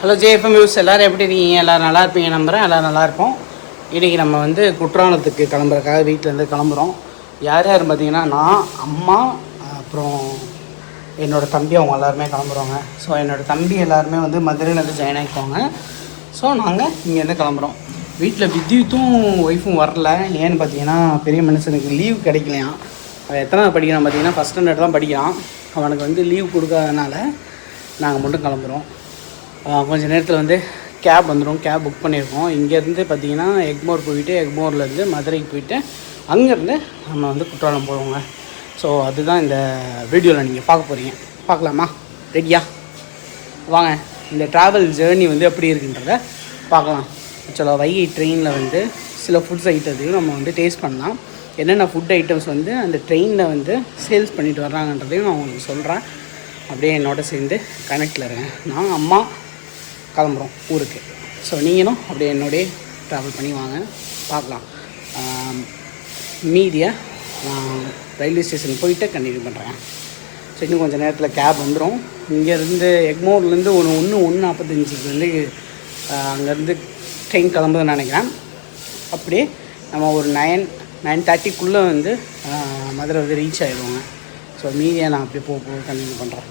Hello JFM news, எல்லோரும் எப்படி இருக்கீங்க? எல்லோரும் நல்லா இருப்பீங்க நம்புகிறேன். எல்லோரும் நல்லாயிருப்போம். இன்றைக்கி நம்ம வந்து குற்றாலத்துக்கு கிளம்புறதுக்காக வீட்டிலேருந்து கிளம்புறோம். யார் யார் பார்த்தீங்கன்னா, நான், அம்மா, அப்புறம் என்னோடய தம்பி, அவங்க எல்லாருமே கிளம்புறோங்க. ஸோ என்னோடய தம்பி எல்லாருமே வந்து மதுரையிலேருந்து ஜாயின் ஆகிக்குவாங்க. ஸோ நாங்கள் இங்கேருந்து கிளம்புறோம். வீட்டில் வித்யுத்தும் ஒய்ஃபும் வரல. ஏன்னு பார்த்தீங்கன்னா, பெரிய மனுஷனுக்கு லீவ் கிடைக்கலையாம். அவன் எத்தனை படிக்கிறான் பார்த்தீங்கன்னா, ஃபஸ்ட் ஸ்டாண்டர்ட் தான் படிக்கிறான். அவனுக்கு வந்து லீவ் கொடுக்காதனால நாங்கள் மட்டும் கிளம்புறோம். கொஞ்சம் நேரத்தில் வந்து கேப் வந்துடும். கேப் புக் பண்ணியிருக்கோம். இங்கேருந்து பார்த்திங்கன்னா எக்மோர் போயிட்டு, எக்மோர்லேருந்து மதுரைக்கு போயிட்டு, அங்கேருந்து நம்ம வந்து குற்றாலம் போவோங்க. ஸோ அதுதான் இந்த வீடியோவில் நீங்கள் பார்க்க போகிறீங்க. பார்க்கலாமா? ரெடியா? வாங்க, இந்த ட்ராவல் ஜேர்னி வந்து எப்படி இருக்குன்றத பார்க்கலாம். ஆக்சுவலாக வைகை ட்ரெயினில் வந்து சில ஃபுட்ஸ் ஐட்டத்தையும் நம்ம வந்து டேஸ்ட் பண்ணலாம். என்னென்ன ஃபுட் ஐட்டம்ஸ் வந்து அந்த ட்ரெயினில் வந்து சேல்ஸ் பண்ணிட்டு வர்றாங்கன்றதையும் நான் உங்களுக்கு சொல்கிறேன். அப்படியே என்னோட சேர்ந்து கனெக்டில் இருக்கேன். நான், அம்மா கிளம்புறோம் ஊருக்கு. ஸோ நீங்களும் அப்படியே என்னோடய ட்ராவல் பண்ணி வாங்க, பார்க்கலாம். மீதியை ரயில்வே ஸ்டேஷன் போயிட்டு கண்டினியூ பண்ணுறேன். ஸோ இன்னும் கொஞ்சம் நேரத்தில் கேப் வந்துடும். இங்கேருந்து எக்மோர்லேருந்து 1:45 வந்து அங்கேருந்து ட்ரெயின் கிளம்புதுன்னு நினைக்கிறேன். அப்படியே நம்ம ஒரு 9:30 வந்து மதுரை வந்து ரீச் ஆகிடுவோங்க. ஸோ மீதியை நான் அப்படியே போக கண்டினியூ பண்ணுறேன்.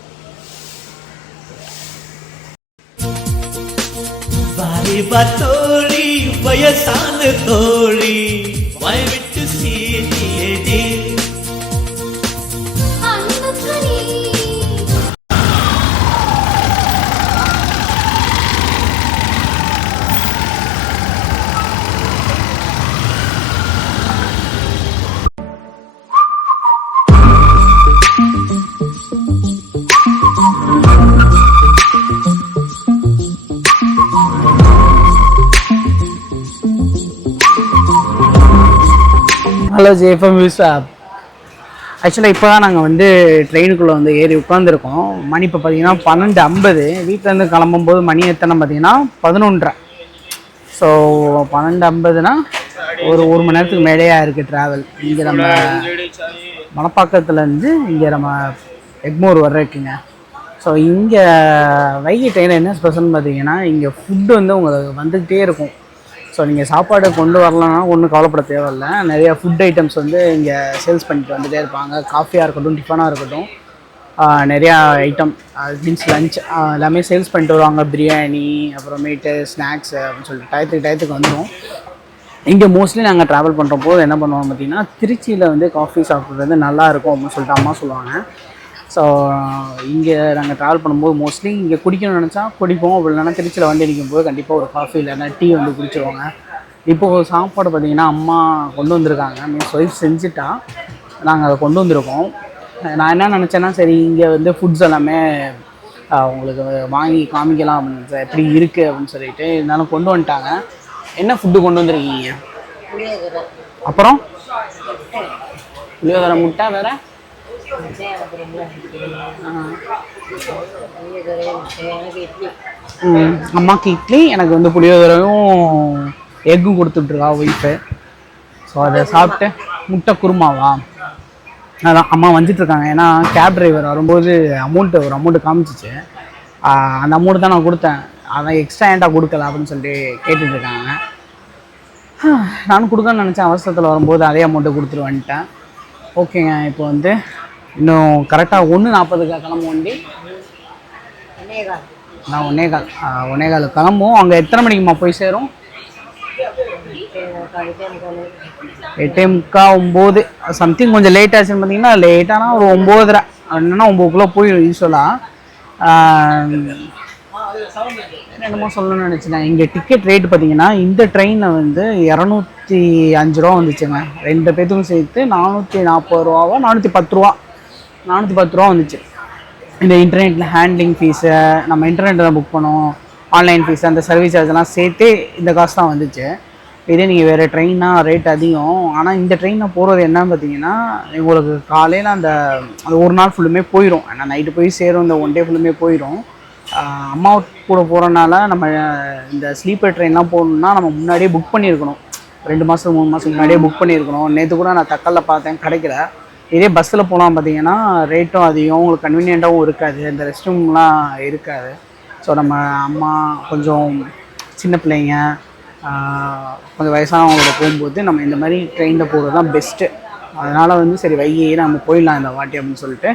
தோழி வயசான தோழி வாய்விட்டு சீதியடி ஹலோ ஜேஎஃப்எம் நியூஸ். ஆக்சுவலாக இப்போ தான் நாங்கள் வந்து ட்ரெயினுக்குள்ளே வந்து ஏறி உட்காந்துருக்கோம். மணி இப்போ பார்த்தீங்கன்னா 12:50. வீட்டிலேருந்து கிளம்பும்போது மணி எத்தனை பார்த்தீங்கன்னா 11:30. ஸோ 12:50னா ஒரு மணி நேரத்துக்கு மேலேயே இருக்குது ட்ராவல். இங்கே நம்ம மணப்பாக்கத்துலேருந்து இங்கே நம்ம எக்மோர் வர்றதுக்குங்க. ஸோ இங்கே வைகை ட்ரெயினில் என்ன ஸ்பெஷல்னு பார்த்தீங்கன்னா, இங்கே ஃபுட்டு வந்து உங்களுக்கு வந்துக்கிட்டே இருக்கும். ஸோ நீங்கள் சாப்பாடு கொண்டு வரலன்னா ஒன்றும் கவலைப்பட தேவையில்லை. நிறையா ஃபுட் ஐட்டம்ஸ் வந்து இங்கே சேல்ஸ் பண்ணிட்டு வந்துகிட்டே இருப்பாங்க. காஃபியாக இருக்கட்டும், டிஃபனாக இருக்கட்டும், நிறையா ஐட்டம் மீன்ஸ் லஞ்ச் எல்லாமே சேல்ஸ் பண்ணிட்டு வருவாங்க. பிரியாணி, அப்புறமேட்டு ஸ்நாக்ஸு அப்படின்னு சொல்லிட்டு டயத்துக்கு வந்துடும். இங்கே மோஸ்ட்லி நாங்கள் ட்ராவல் பண்ணுற போது என்ன பண்ணுவோம் பார்த்திங்கன்னா, திருச்சியில் வந்து காஃபி சாப்பிட்றது நல்லாயிருக்கும் அப்படின்னு சொல்லிட்டு அம்மா சொல்லுவாங்க. ஸோ இங்கே நாங்கள் ட்ராவல் பண்ணும்போது மோஸ்ட்லி இங்கே குடிக்கணும்னு நினச்சா குடிப்போம். அப்படி இல்லைனா திருச்சியில் வண்டி அடிக்கும்போது கண்டிப்பாக ஒரு காஃபி இல்லைன்னா டீ வந்து குடிச்சிடுவாங்க. இப்போது சாப்பாடு பார்த்திங்கன்னா அம்மா கொண்டு வந்திருக்காங்க. மீன்ஸ் ஒய்ஃப் செஞ்சுட்டா நாங்கள் அதை கொண்டு வந்திருக்கோம். நான் என்ன நினச்சேன்னா, சரி இங்கே வந்து ஃபுட்ஸ் எல்லாமே உங்களுக்கு வாங்கி காமிக்கலாம் அப்படின்னு, எப்படி இருக்குது அப்படின்னு சொல்லிட்டு. இருந்தாலும் கொண்டு வந்துட்டாங்க. என்ன ஃபுட்டு கொண்டு வந்துருக்கீங்க? அப்புறம் புளியோதரை, முட்டை, வேறு அம்மாக்கு இட்லி, எனக்கு வந்து புளியோதரையும் எக்கும் கொடுத்துட்ருக்கா ஒய்ஃபு. ஸோ அதை சாப்பிட்டு முட்டை குருமாவா அதான் அம்மா வந்துட்டுருக்காங்க. ஏன்னா கேப் டிரைவர் வரும்போது ஒரு அமௌண்ட்டு காமிச்சிச்சு. அந்த அமௌண்ட்டு தான் நான் கொடுத்தேன். அதான் எக்ஸ்ட்ரா ஏன்டா கொடுக்கல அப்படின்னு சொல்லிட்டு கேட்டுட்ருக்காங்க. நானும் கொடுக்கணும்னு நினச்சேன். அவசரத்தில் வரும்போது அதே அமௌண்ட்டை கொடுத்துட்டு வந்துட்டேன். ஓகேங்க. இப்போ வந்து இன்னும் கரெக்டாக 1:40 கிளம்பும் வண்டி. நான் 1:15 கிளம்புவோம். அங்கே எத்தனை மணிக்குமா போய் சேரும்? 8:45, 9 சம்திங். கொஞ்சம் லேட் ஆச்சுன்னு பார்த்தீங்கன்னா, லேட்டானா ஒரு 9:30 என்னன்னா 9க்குள்ளே போயிடும் யூஸ்வலாக. என்னமோ சொல்லணும்னு நினச்சினேன். இங்கே டிக்கெட் ரேட்டு பார்த்தீங்கன்னா, இந்த ட்ரெயினில் வந்து 205 ரூபா வந்துச்சுங்க. 2 பேத்துக்கும் சேர்த்து 440 ரூபாவா 410 ரூபா வந்துச்சு. இந்த இன்டர்நெட்டில் ஹேண்ட்லிங் ஃபீஸு, நம்ம இன்டர்நெட்டில் தான் புக் பண்ணோம், ஆன்லைன் ஃபீஸு, அந்த சர்வீஸ் சார்ஜெல்லாம் சேர்த்து இந்த காசு தான் வந்துச்சு. இதே நீங்கள் வேறு ட்ரெயின்னா ரேட் அதிகம். ஆனால் இந்த ட்ரெயினில் போகிறது என்னன்னு பார்த்தீங்கன்னா, உங்களுக்கு காலையில் அந்த ஒரு நாள் ஃபுல்லுமே போயிடும். ஏன்னா நைட்டு போய் சேரும், இந்த 1 டே ஃபுல்லுமே போயிடும். அம்மா கூட போகிறனால நம்ம இந்த ஸ்லீப்பர் ட்ரெயின்லாம் போகணுன்னா நம்ம முன்னாடியே புக் பண்ணியிருக்கணும். 2 மாதம் 3 மாதம் முன்னாடியே புக் பண்ணியிருக்கணும். நேற்று கூட நான் தக்கலில் பார்த்தேன், கிடைக்கல. இதே பஸ்ஸில் போகலாம் பார்த்தீங்கன்னா ரேட்டும் அதிகம், உங்களுக்கு கன்வீனியண்ட்டாகவும் இருக்காது, இந்த ரெஸ்ட் ரூம்லாம் இருக்காது. ஸோ நம்ம அம்மா கொஞ்சம் சின்ன பிள்ளைங்க கொஞ்சம் வயசானவங்களோட போகும்போது நம்ம இந்த மாதிரி ட்ரெயினில் போகிறது தான் பெஸ்ட்டு. அதனால் வந்து சரி வைகையே நம்ம போயிடலாம் இந்த வாட்டி அப்படின்னு சொல்லிட்டு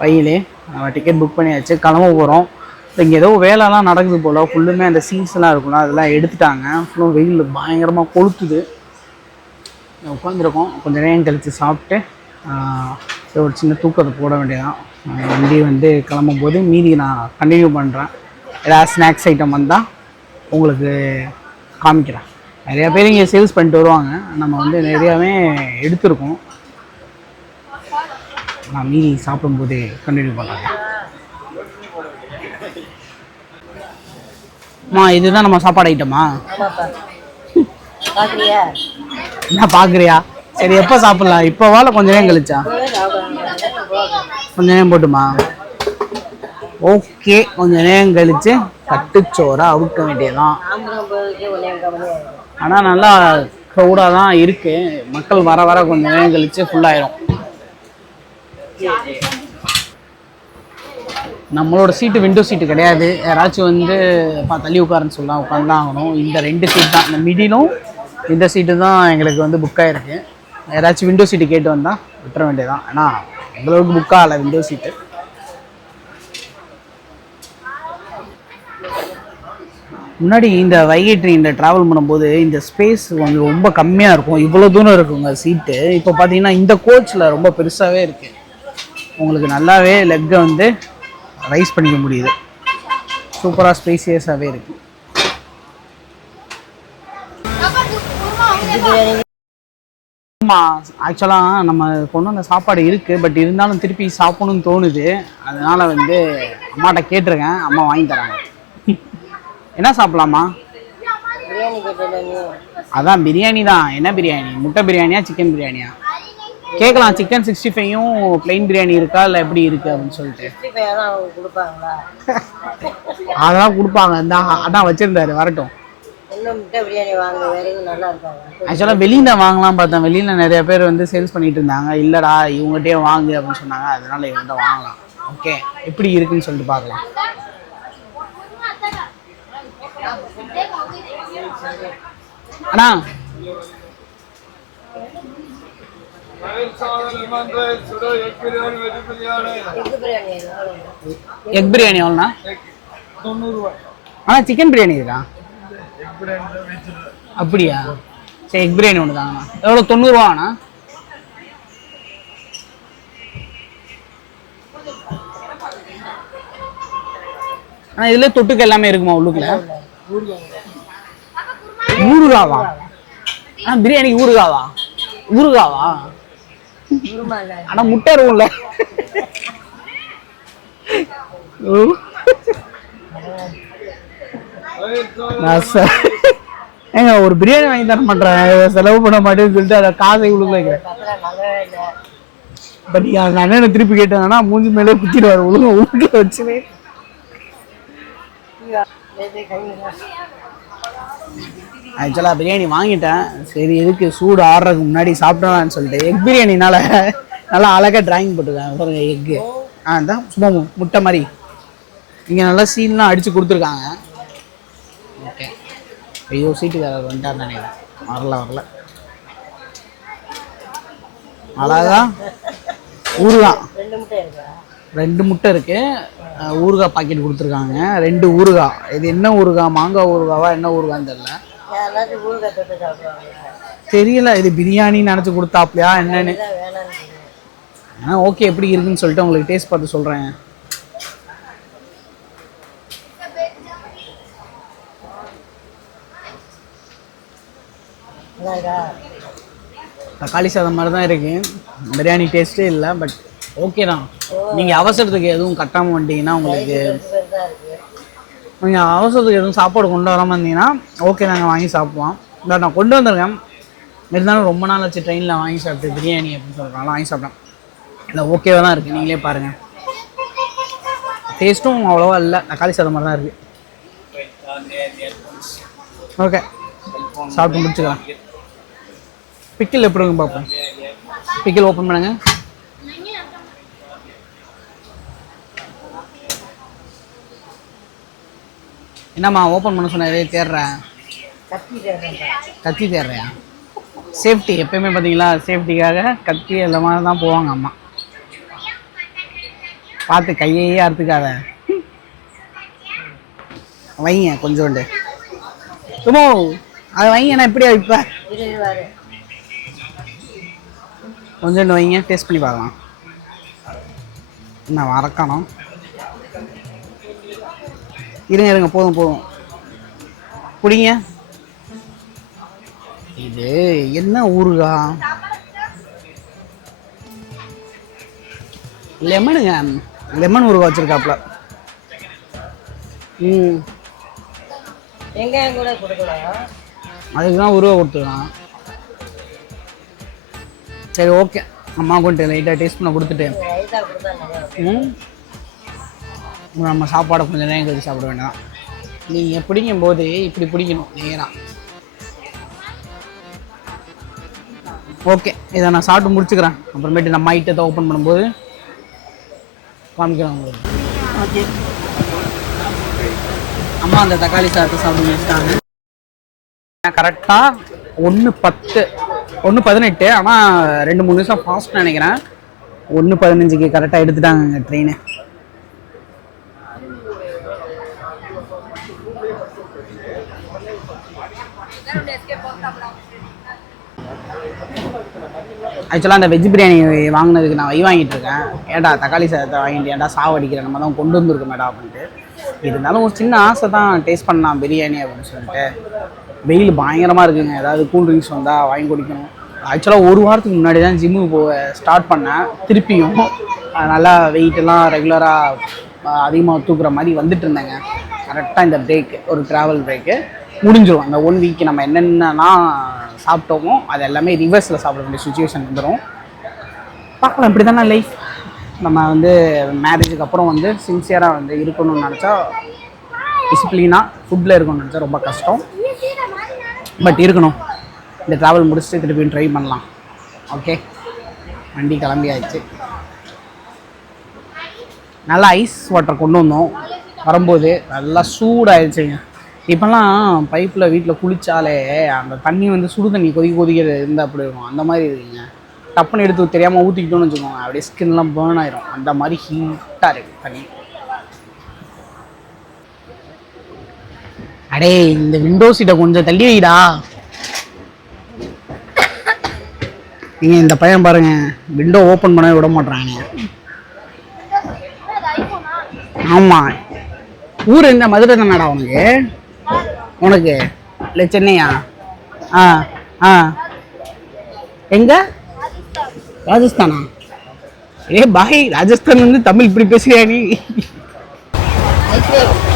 வையிலே நம்ம டிக்கெட் புக் பண்ணியாச்சு, கிளம்ப போகிறோம். இங்கே ஏதோ வேலைலாம் நடக்குது போல், ஃபுல்லுமே அந்த சீன்ஸ்லாம் இருக்குல்ல அதெல்லாம் எடுத்துட்டாங்க. ஃபுல்லும் வெயில் பயங்கரமாக கொளுத்துது. உட்காந்துருக்கோம், கொஞ்சம் நேரம் கழித்து சாப்பிட்டு ஒரு சின்ன தூக்கத்தை போட வேண்டியதான். வண்டி வந்து கிளம்பும்போது மீதி நான் கண்டினியூ பண்ணுறேன். ஏதாவது ஸ்நாக்ஸ் ஐட்டம் வந்தால் உங்களுக்கு காமிக்கிறேன். நிறையா பேர் இங்கே சேல்ஸ் பண்ணிட்டு வருவாங்க, நம்ம வந்து நிறையாவே எடுத்துருக்கோம். நான் மீதி சாப்பிடும்போது கண்டினியூ பண்ணுறேன். அம்மா இதுதான் நம்ம சாப்பாடு ஐட்டமா? என்ன பார்க்குறியா? சரி எப்போ சாப்பிட்லாம்? இப்போ வாழை கொஞ்சம் நேரம் கழிச்சா? கொஞ்சம் நேரம் போட்டுமா? ஓகே, கொஞ்சம் நேரம் கழித்து கட்டுச்சோரை அவுக்க வேண்டியதான். ஆனால் நல்லா க்ரௌடாக தான் இருக்குது, மக்கள் வர வர கொஞ்சம் நேரம் கழித்து ஃபுல்லாயிரும். நம்மளோட சீட்டு விண்டோ சீட்டு கிடையாது, யாராச்சும் வந்து தள்ளி உட்காருன்னு சொல்லலாம், உட்காந்து தான் ஆகணும். இந்த 2 சீட் தான், இந்த மிடிலும் இந்த சீட்டு தான் எங்களுக்கு வந்து புக் ஆகிருக்கு. யாராச்சும் விண்டோ சீட்டு கேட்டு வந்தால் விட்டுற வேண்டியதான். ஏன்னா எங்களுக்கு புக் ஆகலை விண்டோ சீட்டு. முன்னாடி இந்த வைகை ட்ரெயினில் ட்ராவல் பண்ணும்போது இந்த ஸ்பேஸ் வந்து ரொம்ப கம்மியாக இருக்கும், இவ்வளோ தூரம் இருக்குங்க சீட்டு. இப்போ பார்த்தீங்கன்னா இந்த கோச்சில் ரொம்ப பெருசாகவே இருக்குது, உங்களுக்கு நல்லாவே லெக்கை வந்து ரைஸ் பண்ணிக்க முடியுது. சூப்பராக ஸ்பேசியஸாகவே இருக்குது. ஆமாம், ஆக்சுவலாக நம்ம கொண்டு வந்த சாப்பாடு இருக்குது, பட் இருந்தாலும் திருப்பி சாப்பிடணும்னு தோணுது. அதனால் வந்து அம்மாட்ட கேட்டிருக்கேன், அம்மா வாங்கி தராங்க. என்ன சாப்பிட்லாமா? அதான் பிரியாணி தான். என்ன பிரியாணி? முட்டை பிரியாணியா சிக்கன் பிரியாணியா? கேட்கலாம். சிக்கன் 65யும் பிளெயின் பிரியாணி இருக்கா இல்லை எப்படி இருக்குது அப்படின்னு சொல்லிட்டு. அதெல்லாம் கொடுப்பாங்க, அதான் வச்சுருந்தாரு, வரட்டும். ஆக்சுவலாக வெளியில் வாங்கலாம் பார்த்தேன், வெளியில் நிறைய பேர் வந்து சேல்ஸ் பண்ணிட்டு இருந்தாங்க. இல்லைடா இவங்ககிட்டயே வாங்கு அப்படின்னு சொன்னாங்க, அதனால இவங்ககிட்ட வாங்கலாம். ஓகே, எப்படி இருக்குன்னு சொல்லிட்டு பார்க்கலாம். அண்ணா எக் பிரியாணி எவ்வளோண்ணா? 90 ரூபா. ஆனால் சிக்கன் பிரியாணி இருக்கா? அப்படியா? சரி, எக் பிரியாணி ஒன்று தாங்கண்ணா. எவ்வளோ? 90 ரூபாண்ணா. ஆனால் இதில் தொட்டுக்கு எல்லாமே இருக்குமா உள்ளுக்குள்ள? ஊறுகாவா? பிரியாணிக்கு ஊறுகாவா? ஊறுகாவா? ஆனா முட்டை இருக்கும்ல. ஏங்க ஒரு பிரியாணி வாங்கி தர மாட்டேன், செலவு பண்ண மாட்டேன்னு சொல்லிட்டு அதை காசை உள்ள வைக்கிறேன். பட் அந்த அண்ணனை திருப்பி கேட்டாங்கன்னா மூஞ்சி மேலே குத்திடுவாரு, உள்ள வச்சுமே. ஆக்சுவலாக பிரியாணி வாங்கிட்டேன், சரி எதுக்கு சூடு ஆடுறதுக்கு முன்னாடி சாப்பிடலான்னு சொல்லிட்டு எக் பிரியாணினால நல்லா அழகாக டிராயிங் போட்டிருக்காங்க பாருங்க. எக்கு தான் சும்மா முட்டை மாதிரி இங்கே நல்லா சீன்லாம் அடித்து கொடுத்துருக்காங்க. ஓகே, ஐயோ சீட்டுக்காரர் வந்துட்டார் நினைக்கிறேன். வரல அழகா ஊறுகாய் 2 முட்டை இருக்குது, ஊறுகாய் பாக்கெட் கொடுத்துருக்காங்க, 2 ஊறுகாய். இது என்ன ஊறுகாய்? மாங்காய் ஊறுகாவா என்ன ஊறுகான்னு தெரியல. இது பிரியாணின்னு நினச்சி கொடுத்தாப்லையா என்னன்னு. ஓகே, எப்படி இருக்குன்னு சொல்லிட்டு உங்களுக்கு டேஸ்ட் பார்த்து சொல்கிறேன். தக்காளி சாதம் மாதிரி தான் இருக்குது, பிரியாணி டேஸ்ட்டே இல்லை. பட் ஓகே தான், நீங்கள் அவசரத்துக்கு எதுவும் கட்டாமல் வந்துட்டீங்கன்னா, உங்களுக்கு நீங்கள் அவசரத்துக்கு எதுவும் சாப்பாடு கொண்டு வராமல் இருந்தீங்கன்னா ஓகே நாங்கள் வாங்கி சாப்பிடுவோம். பட் நான் கொண்டு வந்திருக்கேன், இருந்தாலும் ரொம்ப நாள் வச்சு ட்ரெயினில் வாங்கி சாப்பிட்டு பிரியாணி அப்படின்னு சொல்கிறாங்க, வாங்கி சாப்பிட்டேன். இல்லை ஓகேவாக தான் இருக்குது, நீங்களே பாருங்கள். டேஸ்ட்டும் அவ்வளோவா இல்லை, தக்காளி சாதம் மாதிரி தான் இருக்குது. ஓகே, சாப்பிட்டு முடிச்சுக்கலாம். பிக்கில் எப்படி இருக்குன்னு பார்ப்போம். பிக்கில் ஓப்பன் பண்ணுங்க. என்னம்மா ஓப்பன் பண்ண சொன்னதே தேடுறேன். கத்தி தேடுறியா? சேஃப்டி எப்பயுமே பார்த்தீங்களா, சேஃப்டிக்காக கத்தி அந்த மாதிரி தான் போவாங்க அம்மா. பார்த்து கையையே அறுத்துக்காத. வைங்க கொஞ்சோண்டு சும்மா அதை வைங்க. நான் எப்படியா இப்போ கொஞ்சோண்டு வைங்க, டேஸ்ட் பண்ணி பார்க்கலாம். என்ன வரக்கணும்? இருங்க போதும் குடிங்க. இது என்ன ஊருகா? லெமனுங்க, லெமன் ஊறுகாய் வச்சிருக்காப்ல. வெங்காயம் கூட கொடுக்கலாம். அதுக்கு தான் ஊறுகாய் கொடுத்துருக்கான். சரி ஓகே, அம்மா கொண்டு லைட்டாக டேஸ்ட் பண்ண கொடுத்துட்டு நம்ம சாப்பாடை கொஞ்சம் நேரம் கழிச்சு சாப்பிட வேண்டாம். நீங்கள் பிடிக்கும் போது இப்படி பிடிக்கணும் நேராக. ஓகே, இதை நான் சாப்பிட்டு முடிச்சுக்கிறேன். அப்புறமேட்டு நம்ம ஐட்டத்தை ஓப்பன் பண்ணும்போது காமிக்கிறேன் உங்களுக்கு. ஓகே, அம்மா அந்த தக்காளி சாதத்தை சாப்பிட்டு முடிச்சிட்டாங்க. கரெக்டாக 1:10 1:18, ஆனால் 2-3 நிமிஷம் ஃபாஸ்ட் நினைக்கிறேன். 1:15க்கு கரெக்டாக எடுத்துட்டாங்க ட்ரெயினை. ஆக்சுவலாக அந்த வெஜ் பிரியாணி வாங்கினதுக்கு நான் வாங்கிட்டு இருக்கேன். ஏன்டா தக்காளி சாதத்தை வாங்கிட்டு ஏன்டா சாவடிக்கிறேன், நம்ம தான் கொண்டு வந்துருக்க மேடம் அப்படின்ட்டு. இருந்தாலும் ஒரு சின்ன ஆசை தான், டேஸ்ட் பண்ணலாம் பிரியாணி அப்படின்னு சொல்லிட்டு. வெயில் பயங்கரமாக இருக்குங்க. ஏதாவது கூல்ட்ரிங்க்ஸ் வந்தால் வாங்கி குடிக்கணும். ஆக்சுவலாக 1 வாரத்துக்கு முன்னாடி தான் ஜிம்முக்கு போக ஸ்டார்ட் பண்ணேன். திருப்பியும் நல்லா வெயிட்டெல்லாம் ரெகுலராக அதிகமாக தூக்குற மாதிரி வந்துட்டு இருந்தேங்க. கரெக்டாக இந்த பிரேக்கு, ஒரு ட்ராவல் பிரேக்கு முடிஞ்சிடும். அந்த 1 வீக் நம்ம என்னென்னா சாப்பிட்டோமோ அது எல்லாமே ரிவர்ஸில் சாப்பிட வேண்டிய சுச்சுவேஷன் வந்துடும். பார்க்கலாம், இப்படி தானே லைஃப். நம்ம வந்து மேரேஜுக்கு அப்புறம் வந்து சின்சியராக வந்து இருக்கணும்னு நினச்சா, டிசிப்ளினாக ஃபுட்டில் இருக்கணும்னு நினச்சா ரொம்ப கஷ்டம். பட் இருக்கணும். இந்த ட்ராவல் முடிச்சுட்டு திருப்பியும் ட்ரை பண்ணலாம். ஓகே, வண்டி கிளம்பியாச்சு. நல்லா ஐஸ் வாட்டர் கொண்டு வந்தோம் வரும்போது, நல்லா சூடாகிடுச்சுங்க. இப்போல்லாம் பைப்பில் வீட்டில் குளித்தாலே அந்த தண்ணி வந்து சுடு தண்ணி கொதிக்க இருந்தால் அப்படி இருக்கும். அந்த மாதிரி இருக்குங்க. டப்புன்னு எடுத்து தெரியாமல் ஊற்றிக்கிட்டோன்னு வச்சுக்கோங்க, அப்படியே ஸ்கின்லாம் பேர்ன் ஆயிரும். அந்த மாதிரி ஹீட்டாக இருக்குது தண்ணி. அடே, இந்த விண்டோ சீட்டை கொஞ்சம் தள்ளி வைடா. நீங்கள் இந்த பையன் பாருங்க, விண்டோ ஓப்பன் பண்ண விட மாட்றாங்க. ஆமாம், ஊர் எந்த மதுரை தானடா உனக்கு? உனக்கு இல்லை சென்னையா? எங்க? ராஜஸ்தானா? பாய், ராஜஸ்தான் வந்து தமிழ் இப்படி பேசுறியா நீ?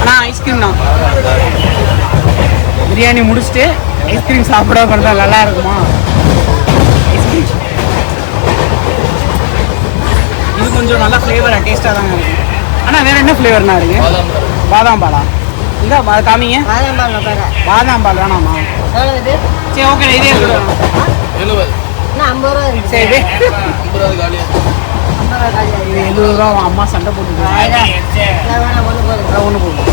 அண்ணா ஐஸ்கிரீம்ண்ணா. பிரியாணி முடிச்சுட்டு ஐஸ்கிரீம் சாப்பிட பண்ணா நல்லா இருக்குமா? ஐஸ்கிரீம் இது கொஞ்சம் நல்லா ஃப்ளேவராக டேஸ்ட்டாக தாங்க இருக்கு. ஆனால் வேறு என்ன ஃப்ளேவர்னா இருக்கு? பாதாம் பாலா? இந்த காமிங்க. பாதாம் பால் வேணாமா? சரி ஓகே, இதே இருக்குது. 50 ரூபா. சரி, 70 ரூபா. அம்மா சண்டை போட்டு ஒன்று போதும்.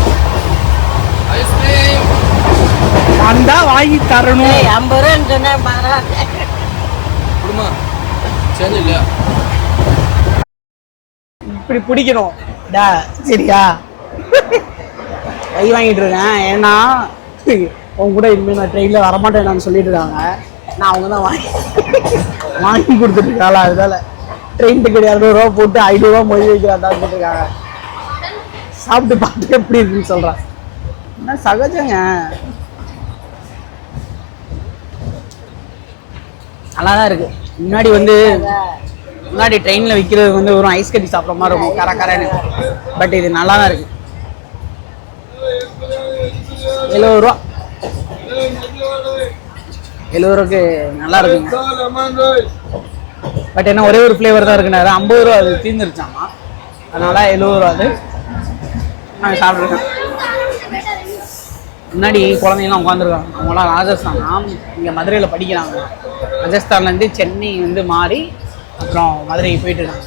வந்தா வாங்கி தரணும். 50 ரூபான்னு சொன்னேன். இப்படி பிடிக்கணும் டா, சரியா? கை வாங்கிட்டு இருக்கேன். ஏன்னா அவங்க கூட இனிமேல் நான் ட்ரெயினில் வரமாட்டேன் சொல்லிட்டு இருக்காங்க. நான் அவங்க தான் வாங்கி கொடுத்துட்டு இருக்காங்களா, அதனால ட்ரெயின் டிக்கெட் 200 ரூபா போட்டு 500 ரூபா மொழி வைக்கிறான்னு சொல்லிட்டுருக்காங்க. சாப்பிட்டு பார்த்து எப்படி இருக்குன்னு சொல்கிறேன். என்ன சகஜங்க, நல்லா தான் இருக்குது. முன்னாடி ட்ரெயினில் விற்கிறது வந்து ஒரு ஐஸ் கட்டி சாப்பிட்ற மாதிரி இருக்கும், கரன்னு. பட் இது நல்லா தான் இருக்குது. 70 ரூபா. 70 ரூபாய்க்கு நல்லா இருக்குங்க. பட் என்ன ஒரே ஒரு ஃப்ளேவர் தான் இருக்குனாரு. 50 ரூபா அது தீர்ந்துருச்சாமா, அதனால 70 ரூபா அது நாங்கள் சாப்பிட்ருக்கேன். முன்னாடி குழந்தைங்கலாம் உட்காந்துருக்காங்க. அவங்களாம் ராஜஸ்தான், இங்கே மதுரையில் படிக்கிறாங்க. ராஜஸ்தான்லேருந்து சென்னை வந்து மாறி அப்புறம் மதுரைக்கு போயிட்டு இருக்காங்க.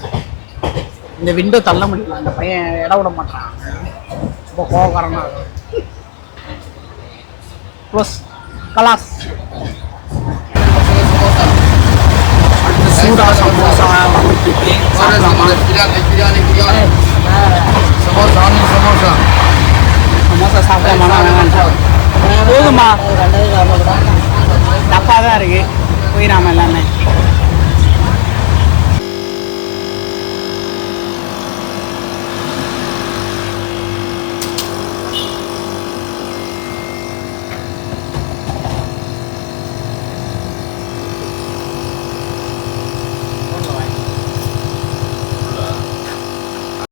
இந்த விண்டோ தள்ள முடியல, அந்த பையன் இடம் விட மாட்டான், ரொம்ப கோவக்காரனா இருக்கும். க்ளோஸ் கலாஸ். அடுத்து சூடா சமோசா சாப்பிடலாமா? சமோசா சாப்பிடலாமா? போதுமா? தப்பாக தான் இருக்குது.